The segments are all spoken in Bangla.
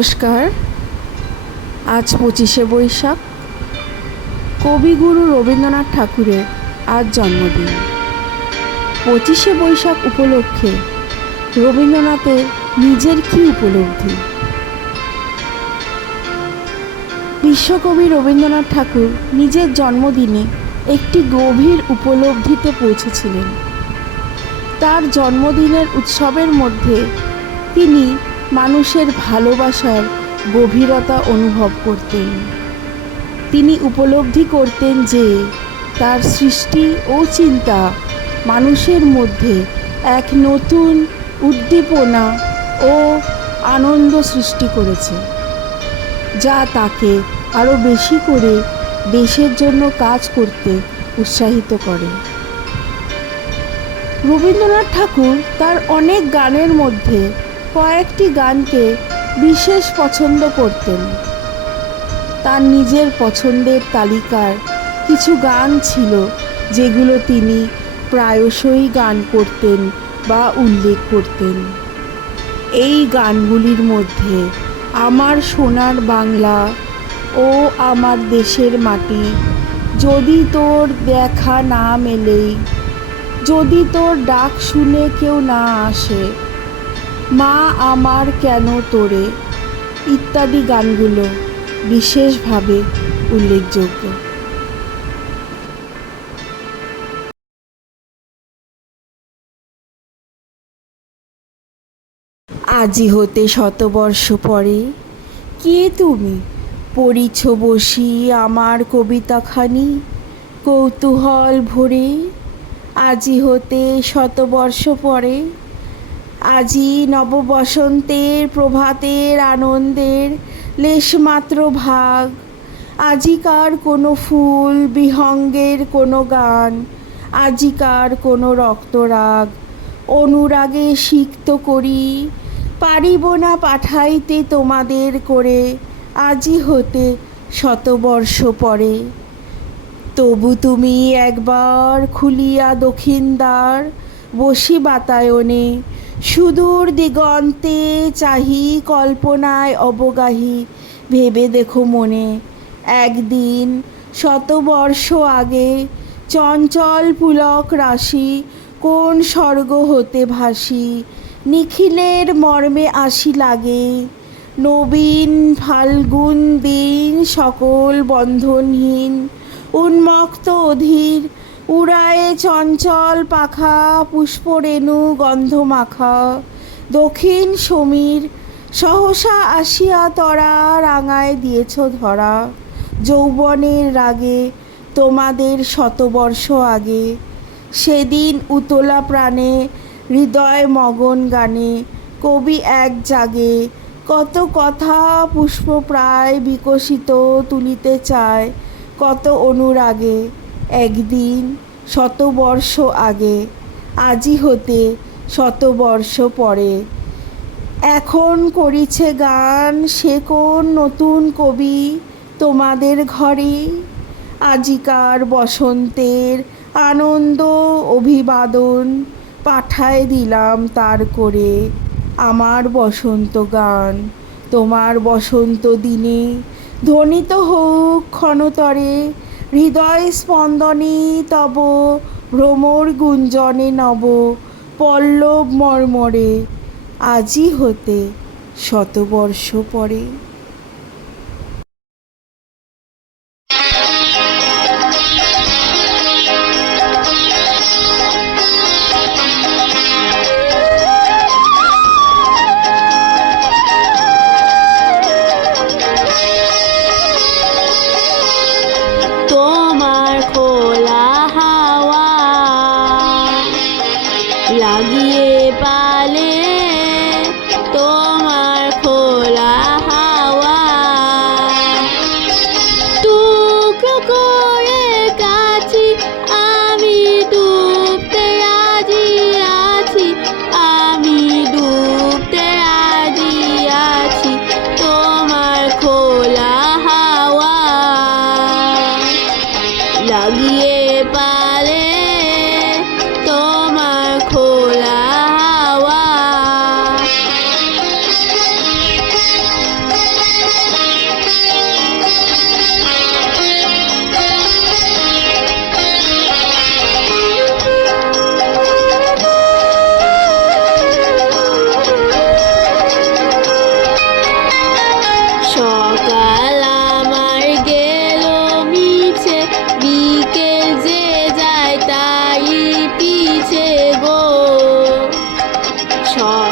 নমস্কার। আজ 25শে বৈশাখ, কবিগুরু রবীন্দ্রনাথ ঠাকুরের আজ জন্মদিন। 25শে বৈশাখ উপলক্ষে রবীন্দ্রনাথের নিজের কী উপলব্ধি? বিশ্বকবি রবীন্দ্রনাথ ঠাকুর নিজের জন্মদিনে একটি গভীর উপলব্ধিতে পৌঁছেছিলেন। তার জন্মদিনের উৎসবের মধ্যে তিনি মানুষের ভালোবাসার গভীরতা অনুভব করতেন। তিনি উপলব্ধি করতেন যে তার সৃষ্টি ও চিন্তা মানুষের মধ্যে এক নতুন উদ্দীপনা ও আনন্দ সৃষ্টি করেছে, যা তাকে আরও বেশি করে দেশের জন্য কাজ করতে উৎসাহিত করে। রবীন্দ্রনাথ ঠাকুর তার অনেক গানের মধ্যে কয়েকটি গানকে বিশেষ পছন্দ করতেন। তার নিজের পছন্দের তালিকার কিছু গান ছিল যেগুলো তিনি প্রায়শই গান করতেন বা উল্লেখ করতেন। এই গানগুলির মধ্যে আমার সোনার বাংলা ও আমার দেশের মাটি, যদি তোর দেখা না মেলে, যদি তোর ডাক শুনে কেউ না আসে, মা আমার কেন তোরে ইত্যাদি গানগুলো বিশেষভাবে উল্লেখযোগ্য। আজি হতে শতবর্ষ পরে কে তুমি পড়িছ বসি আমার কবিতাখানি কৌতূহল ভরে। আজি হতে শতবর্ষ পরে, আজি নববসন্তের প্রভাতের আনন্দের লেশমাত্র ভাগ। আজিকার কোনো ফুল বিহঙ্গের কোনো গান, আজিকার কোনো রক্তরাগ অনুরাগে সিক্ত করি, পারিব না পাঠাইতে তোমাদের করে আজি হতে শতবর্ষ পরে। তবু তুমি একবার খুলিয়া দক্ষিণ দ্বার, বসি বাতায়নে সুদূর দিগন্তে চাহি, কল্পনায় অবগাহী ভেবে দেখো মনে, একদিন শতবর্ষ আগে চঞ্চল পুলক রাশি কোন স্বর্গ হতে ভাসি, নিখিলের মর্মে আসি লাগে। নবীন ফাল্গুন দিন সকল বন্ধনহীন, উন্মুক্ত অধীর উড়ায়ে চঞ্চল পাখা, পুষ্পরেণু গন্ধ মাখা। দক্ষিণ সমীর সহসা আসিয়া তরা, রাঙায় দিয়েছ ধরা যৌবনের রাগে তোমাদের শতবর্ষ আগে। সেদিন উতলা প্রাণে হৃদয় মগন গানে কবি এক জাগে, কত কথা পুষ্পপ্রায় বিকশিত তুলিতে চায়, কত অনুরাগে। একদিন শতবর্ষ আগে, আজি হতে শতবর্ষ পরে। এখন করিছে গান সে কোন নতুন কবি তোমাদের ঘরে, আজিকার বসন্তের আনন্দ অভিবাদন পাঠায় দিলাম তার করে। আমার বসন্ত গান তোমার বসন্ত দিনে ধ্বনিত হোক ক্ষণতরে, হৃদয় স্পন্দনে তব ভ্রমর গুঞ্জনে নব পল্লব মর্মরে, আজি হতে শতবর্ষ পরে। তোমার খোলা হাওয়া লাগিয়ে পালে, তোমার খোলা হাওয়া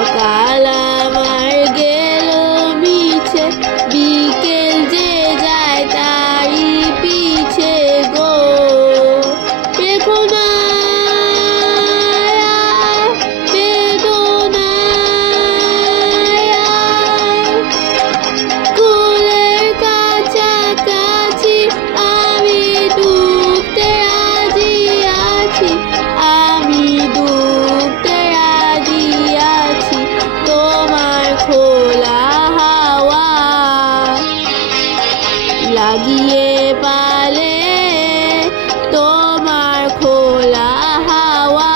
সকাল আমার গেল মিছে, বিকেল যে যায় তারি পিছে গো। রেখো না আর বেদনায় আর। কুলের কাছাকাছি আমি ডুবতে রাজি আছি, আমি ডুবতে রাজি আছি। তোমার খোলা হাওয়া লাগিয়ে পালে, তোমার খোলা হাওয়া।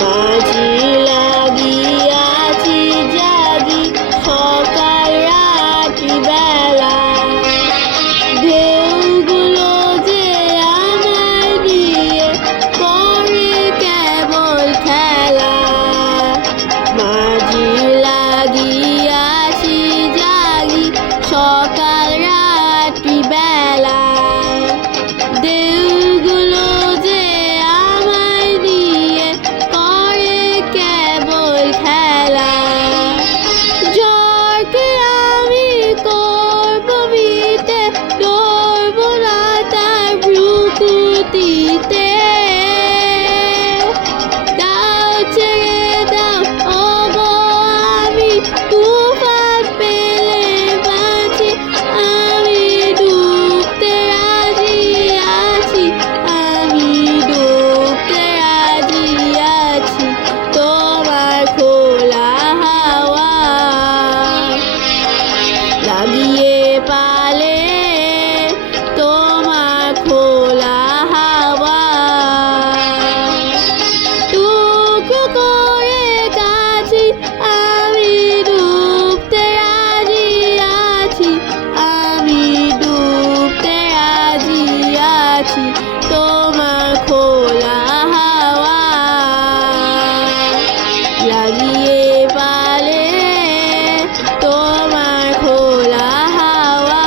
মাঝি লাগিয়াছি জাগি সকাল রাত্রি বেলা, ঢেউগুলো যে আমায় নিয়ে করে কেবল খেলা। মাঝি লাগিয়াছি জাগি সকাল রাত্রি বেলা, ঢেউগুলো যে আমায় নিয়ে করে কেবল খেলা। ঝড়কে আমি করব মিতে, ধরব না তার ভ্রুকুটিতে। দাও ছেড়ে দাও ওগো আমি তুফান পেলে বাঁচি, আমি ডুবতে রাজি আছি, আমি ডুবতে রাজি আছি। তোমার খোলা হাওয়া লাগিয়ে পালে, তোমার খোলা হাওয়া। টুকরো করে কাছি আমি ডুবতে রাজি আছি, আমি ডুবতে রাজি আছি। তোমার খোলা হাওয়া লাগিয়ে পালে, তোমার খোলা হাওয়া।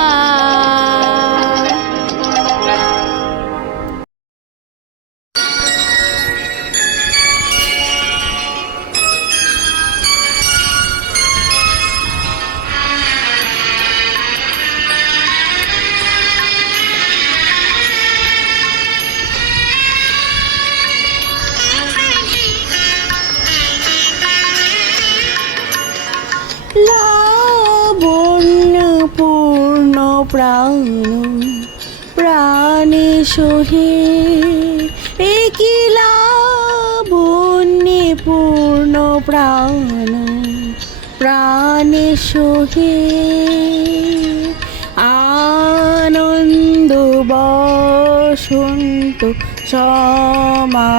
লাবণ্যপূর্ণ প্রাণ প্রাণে সোহে, একই লাবণ্যপূর্ণ প্রাণ প্রাণে সোহে। আনন্দ বসন্ত সমাগমে,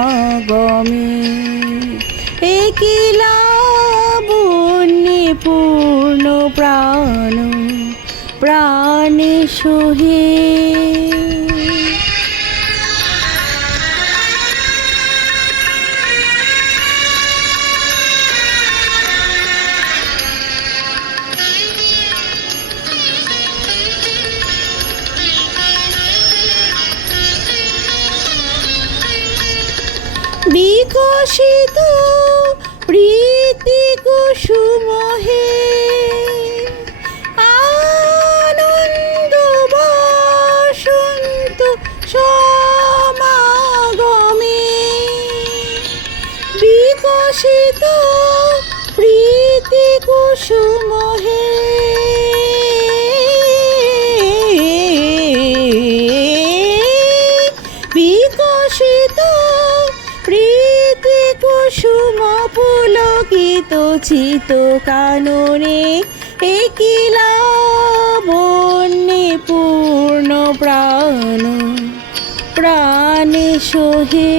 একই লাবণ্যপূর্ণ প্রাণ প্রাণে সোহে। বিকশিত প্রীতি কুসুম হে, আনন্দ বসন্ত সমাগমে, বিকশিত প্রীতি কুসুম হে। বিকশিত প্রীতি কুসুম পুলকিত চিত কাননে, একই লাবণ্যপূর্ণ প্রাণ প্রাণে সোহে।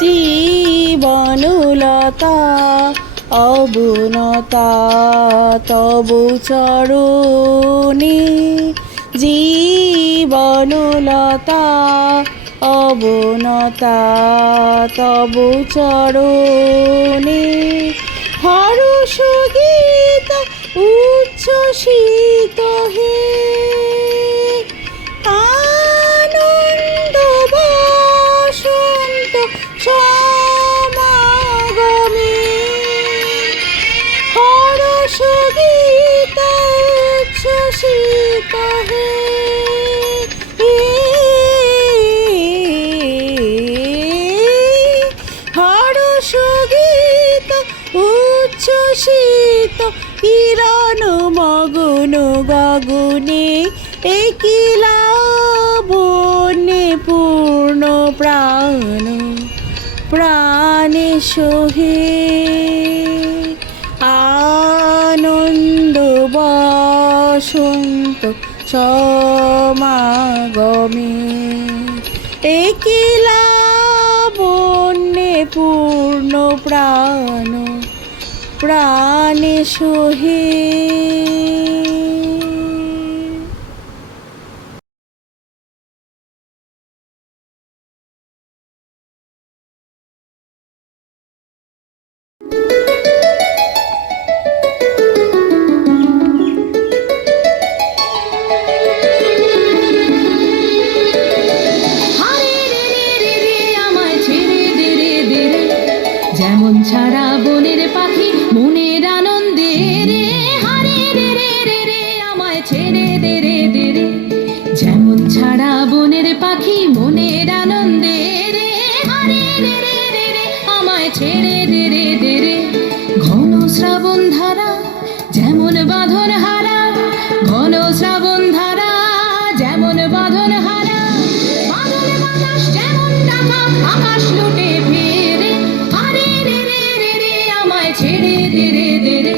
জি বনলতা অবনতা তবু চরণে, জীবনলতা অবনতা তবু চরণে, হর্ষ গীত উচ্ছ্বসিত হে, আনন্দ বসন্ত সমাগমে, হর্ষ গীত উচ্ছ্বসিত হে, হর্ষ গীত উচ্ছ্বসিত কিরণ মগন গগনে, একিলা বনে পূর্ণ প্রাণ প্রাণে সোহে, আনন্দ বসন্ত সমাগমে, একিলা বনে পূর্ণ প্রাণ প্রাণে সোহে। যেমন ছাড়া বনের পাখি মনের আনন্দে রে, হারে রে রে রে রে আমায় ছেড়ে দে রে দে রে, যেমন ছাড়া বনের পাখি মনের আনন্দে রে, হারে রে রে রে রে আমায় ছেড়ে দে রে দে রে, ঘন শ্রাবণ ধারা যেমন বাঁধন হারা, ঘন শ্রাবণ ধারা যেমন বাঁধন হারা, বাদল বাতাস যেমন ডাকা আকাশ লুটে ফেরে, ছেড়ে দে রে দে রে,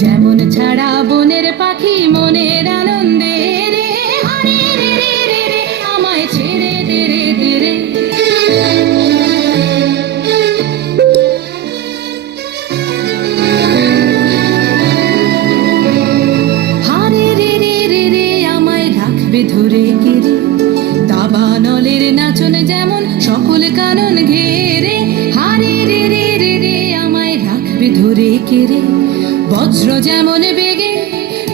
যেমন ছাড়া বনের পাখি মনের আনন্দে রে, হারে রে রে রে রে আমায় ছেড়ে দে রে দে রে। হারে রে রে রে রে আমায় রাখবে ধরে কেড়ে, দাবানলের নাচন যেমন সকল কানন ঘেরে, হারে রে রে রে রে আমায় রাখবে ধরে কেড়ে, বজ্র যেমন বেগে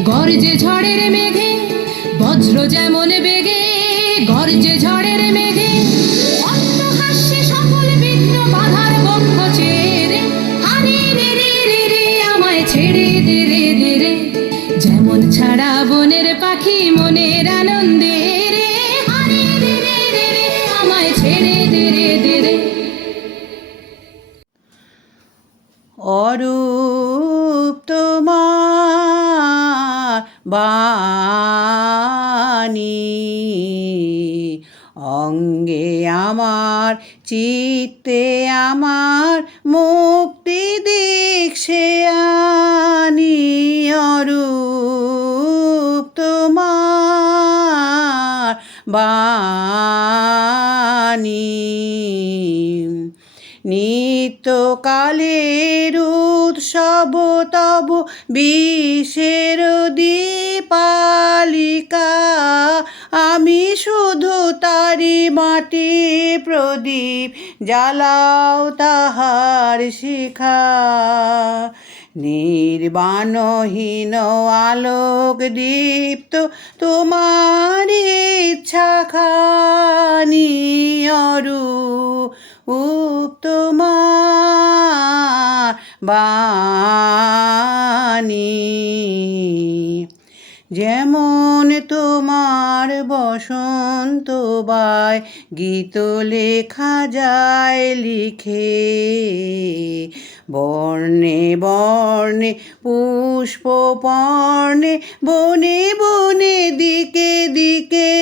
গর্জে ঝড়ের মেঘে, বজ্র যেমন বেগে গর্জে ঝড়ের মেঘে, অট্টহাস্যে সকল বিঘ্ন বাধার বক্ষ ছেড়ে, হারে রে রে রে রে আমায় ছেড়ে দে রে দে রে, যেমন ছাড়া বনের পাখি মনের আনন্দে রে, হারে রে রে রে রে আমায় ছেড়ে দে রে দে রে। অরূপ তোমার বাণী, অঙ্গে আমার চিত্তে আমার মুক্তি দীক্ষে আনি, অরূপ তোমার বাণী, নিত্যকালের উৎসব তব বিষের দীপালিকা, আমি শুধু তারি মাটি প্রদীপ জ্বালাও তাহার শিখা, নির্বাণহীন আলোক দীপ্ত তোমার ইচ্ছা খানি, অরূপ তোমার বাণী, যেমন তোমার বসন্ত বায় গীত লেখা যায় লিখে, বর্ণে বর্ণে পুষ্প পর্ণে বনে বনে দিকে দিকে,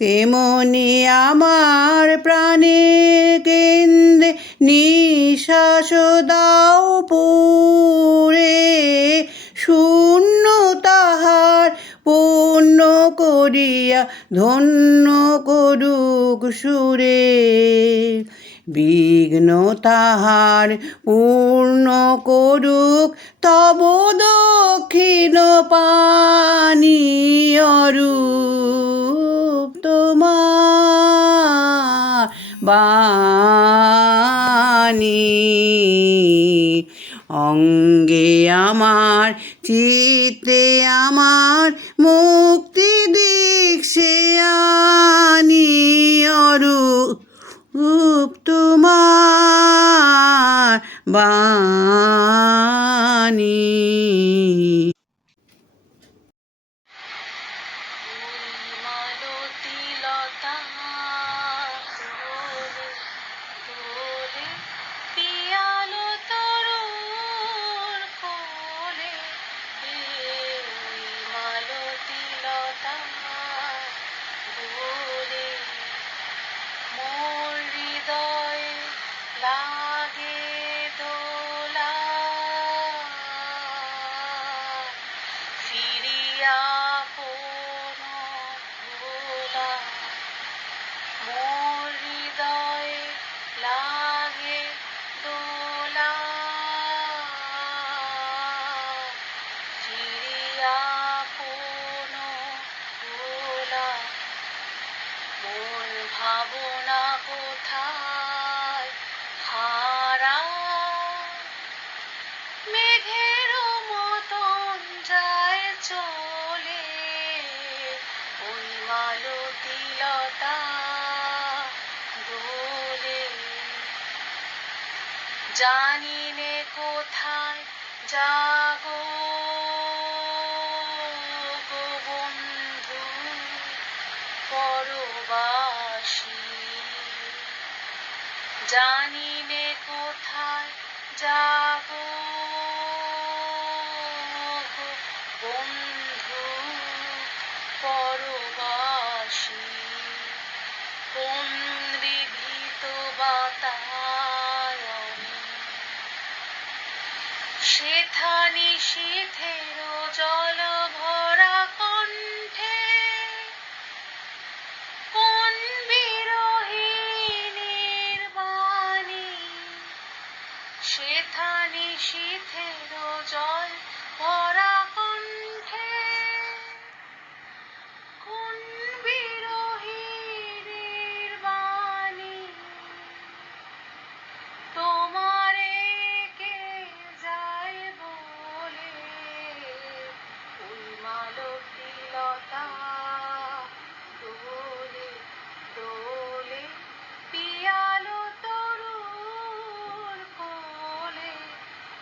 তেমনি আমার প্রাণের কেন্দ্রে নিঃশ্বাস দাও পুরে, শূন্য তাহার পূর্ণ করিয়া ধন্য করুক সুরে, বিঘ্ন তাহার পূর্ণ করুক তব দক্ষিণ পানি অরূপ তোমার বাণী অঙ্গে আমার চিত্তে আমার মুক্তি দীক্ষে আনি অরূপ তোমার বাণী। মালতী লতা দোলে দোলে পিয়ালো তরুর কোলে ওই মালতী লতা দোলে মোর হৃদয়ে লাগে দোলা ফিরিয়া কোনো ভোলা মোর হৃদয়ে লাগে দোলা ফিরিয়া কোনো ভোলা মন ভাবনা কোথায় হারা মেঘের মতন যায় চলে ওই মালতী লতা দোলে জানি নে কোথায় যাগো গো বন্ধু পরবাসী জানি নে কোথায় যাবো গো বন্ধু পরবাসী কোন বিভীত বাতায়নে সেথা নিশীথের জল ভরা কণ্ঠে কোন বিরহিণীর বাণী সেথা নিশীথের জল ভরা কণ্ঠে কোন বিরহিণীর বাণী তোমারে কে যায় বলে ওই মালতী লতা দোলে দোলে পিয়ালো তরুর কোলে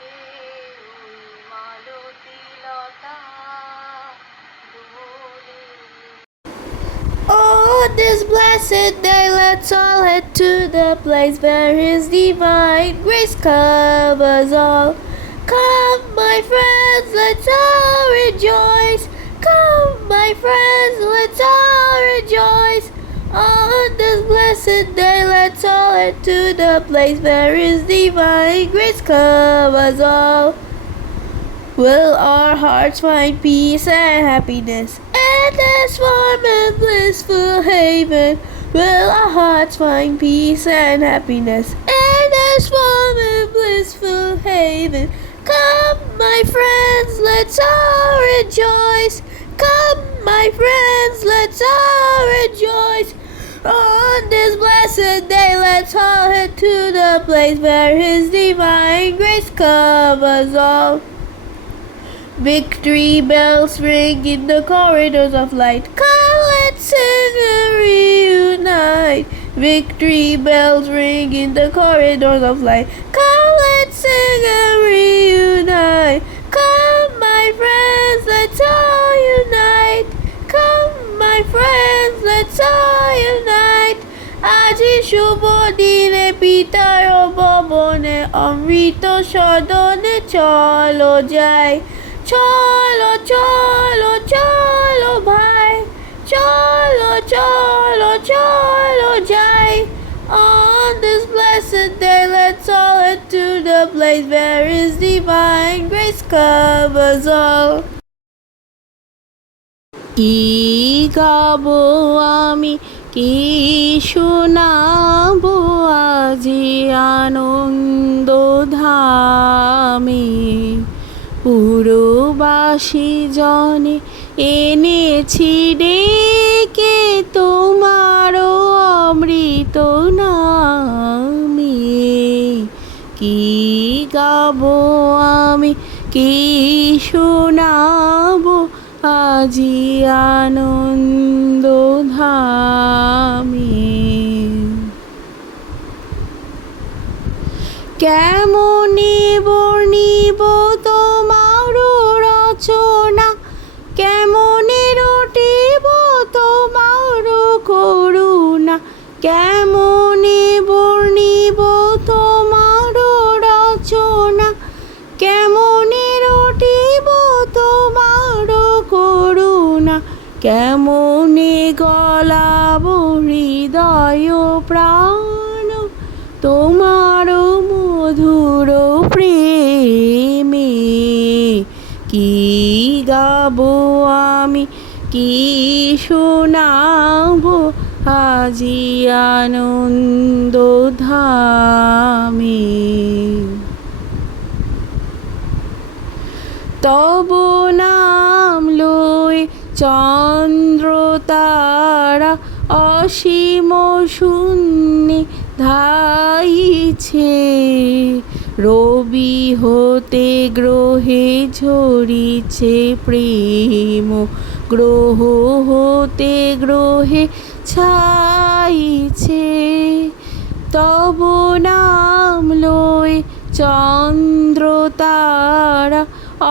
ওই মালতী লতা দোলে। Oh, this blessed day, let's all head to the place where His divine grace covers all. Come, my friends, let's all rejoice. Come, my friends, let's all rejoice. On this blessed day, let's all head to the place where His divine grace covers all. Will our hearts find peace and happiness in this warm and blissful haven? Will our hearts find peace and happiness in this warm and blissful haven? Come, my friends, let's all rejoice. Come, my friends, let's all rejoice. On this blessed day, let's all head to the place where His divine grace covers all. Victory bells ring in the corridors of light. Come, let's sing and reunite. Victory bells ring in the corridors of light. Come, let's sing and reunite. Come, my friends, let's all unite. Come, my friends, let's all unite. আজি শুভ দিনে পিতার ভবনে অমৃত সদনে চলো যাই। চলো চলো চলো ভাই, চলো চলো চলো যাই। On this blessed day, let's all head to the place where His divine grace covers all. কি গাবো আমি, কি শোনাবো আজি আনন্দ ধামে, পুরবাসী জনে এনেছি ডেকে তোমারও অমৃত নামে। কি গাবো আমি, কি শোনাবো আজি আনন্দ ধামে। কেমনে বর্ণিব তোমার রচনা, কেমনে রটিব তোমার করুণা, কেমনে বর্ণিব তোমার রচনা, কেমনে রটিব তোমার করুণা, কেমনে গলাবো হৃদয় প্রাণ তোমার মধুর প্রেমে। কি গাবো আমি, কি শোনাবো আজি আনন্দ ধামে। তব নাম লই চন্দ্র তারা অসীম শূন্যে ধাইছে, রবি হতে গ্রহে ঝরিছে প্রেম, গ্রহ হতে গ্রহে ছাইছে। তব নাম লই চন্দ্র তারা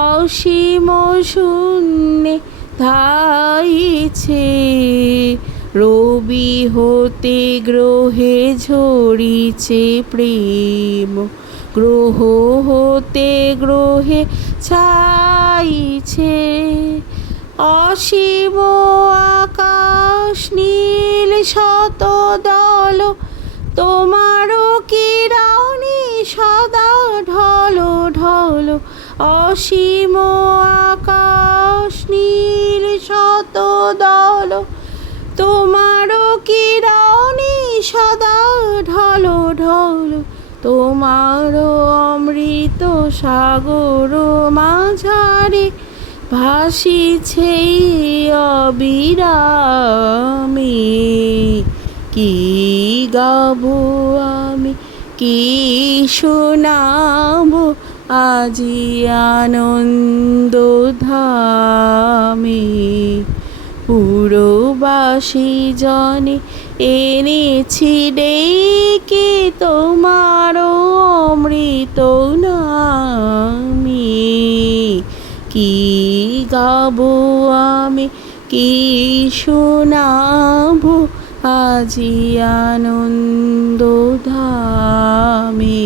অসীম শূন্যে ধাইছে, রবি হতে গ্রহে ঝরিছে প্রেম, গ্রহ হতে গ্রহে ছাইছে। অসীম আকাশ নীল শত দল, তোমারও কিরণে সদা ঢল ঢল। অসীম আকাশ নীল শত দল, তোমারও কিরণে সদা ঢল ঢল। তোমারও অমৃত সাগর মাঝারে ভাসিছে অবিরামে। কি গাবো আমি, কি শোনাবো আজি আনন্দ ধামে, পুরবাসী জনে এনেছি ডেকে তোমার অমৃত নামে। কি গাবো আমি, কি শোনাবো আজি আনন্দ ধামে।